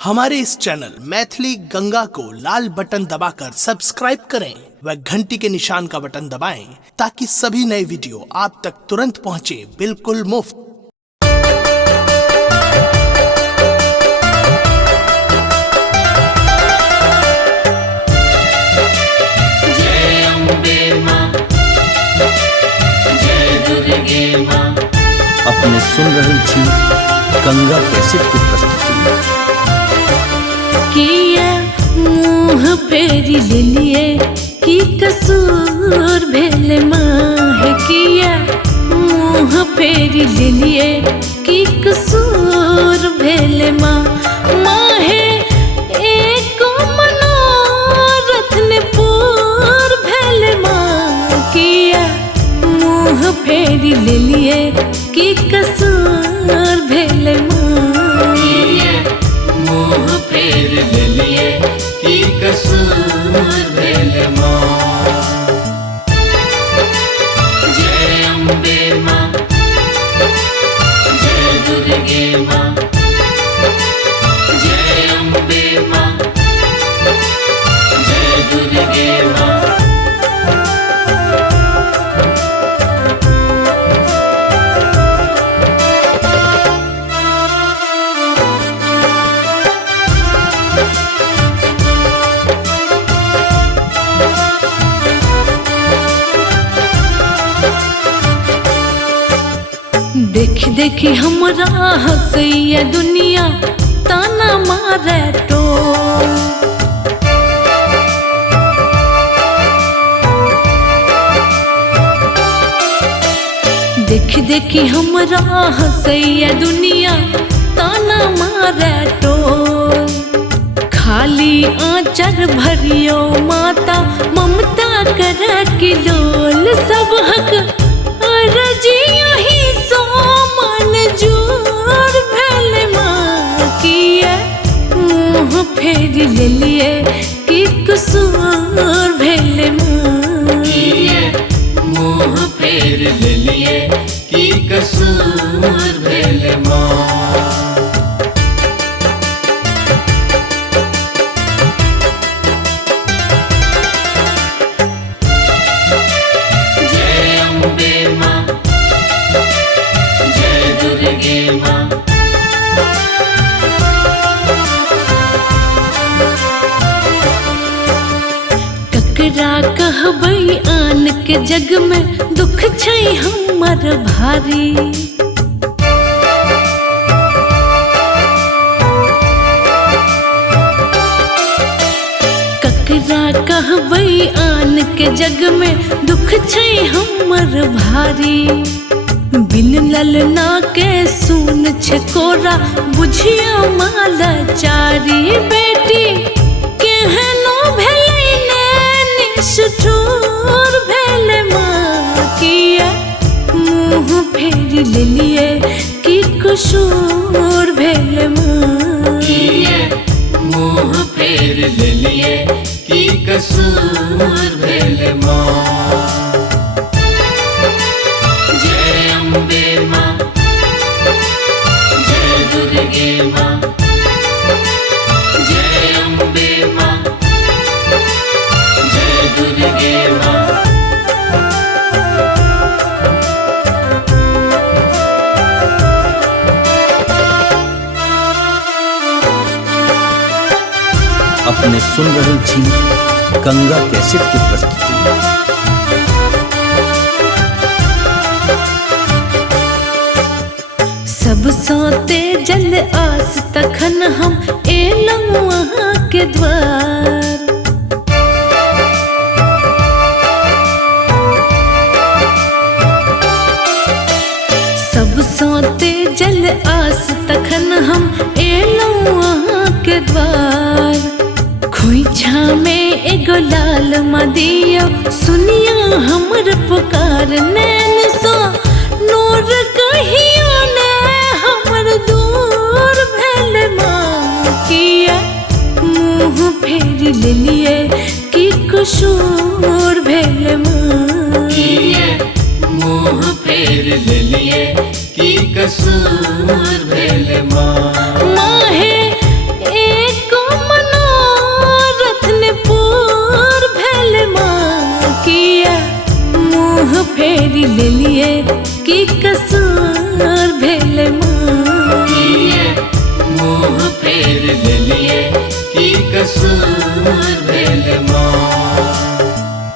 हमारे इस चैनल मैथिली गंगा को लाल बटन दबाकर सब्सक्राइब करें व घंटी के निशान का बटन दबाएं ताकि सभी नए वीडियो आप तक तुरंत पहुंचे बिल्कुल मुफ्त। जय अम्बे मां, जय दुर्गे मां। अपने सुन रही थी गंगा कैसेट की प्रस्तुति। किया मुँह फेरी ले लिए कि कसूर भेल माँ। किया मुँह फेरी ले लिए कि कसूर भेल माँ। माहे एक मनोरथ ने पूर भेल माँ। किया मुँह फेरी ले लिए कि कसूर भेल माँ। मुँह फेर ले लिए कि कसूर भेल मां। जय अम्बे मां, जय दुर्गे मां। जय अम्बे मां, जय दुर्गे मां। देख देखी हमरा हंसैया दुनिया ताना मारे तो। देख देखी हमरा हंसैया दुनिया ताना मारे तो। खाली आंचर भरियो माता ममता कर की लोल। सब हक रजिया ही सो मंजूर भेल माँ। किया मुँह फेर ले लिए कि कसूर भेल माँ। मुँह फेर ले लिए कि कसूर भेल मां। जय अम्बे मां, जय दुर्गे मां। ककरा कहबै आन के जग में दुख छै हमर भारी। ककरा कहबै आन के जग में दुख छै हमर भारी। बिन ललना के सुन छे कोरा बुझिया माला चारी। बेटी केहनो भेलै ने निष्ठुर भेल माँ। किया मुँह फेर ले लिए कि कसूर भेल माँ। मुँह फेर ले लिए कि कसूर भेल मां। जय अम्बे मां, जय दुर्गे मां। जय अम्बे मां, जय दुर्गे मां। अपने सुन रही थी गंगा कैसेट की प्रस्तुति। सब सोते जल आस तखन हम एलहुँ वहाँ के द्वार। सब सोते जल आस तखन हम एलहुँ वहाँ के द्वार। खोइछा में एगो लाल मदिया सुनिया हमर पुकार। नैन सो नूर कहियो ने हमर दूर भेल माँ। किया मुँह फेर ले लिए कि कसूर भेल माँ। मुँह फेर ले लिए कि कसूर भेल मां। माहे लेलिए की कसूर भेल माँ। किए मुँह फेर लेलिए की कसूर भेल माँ।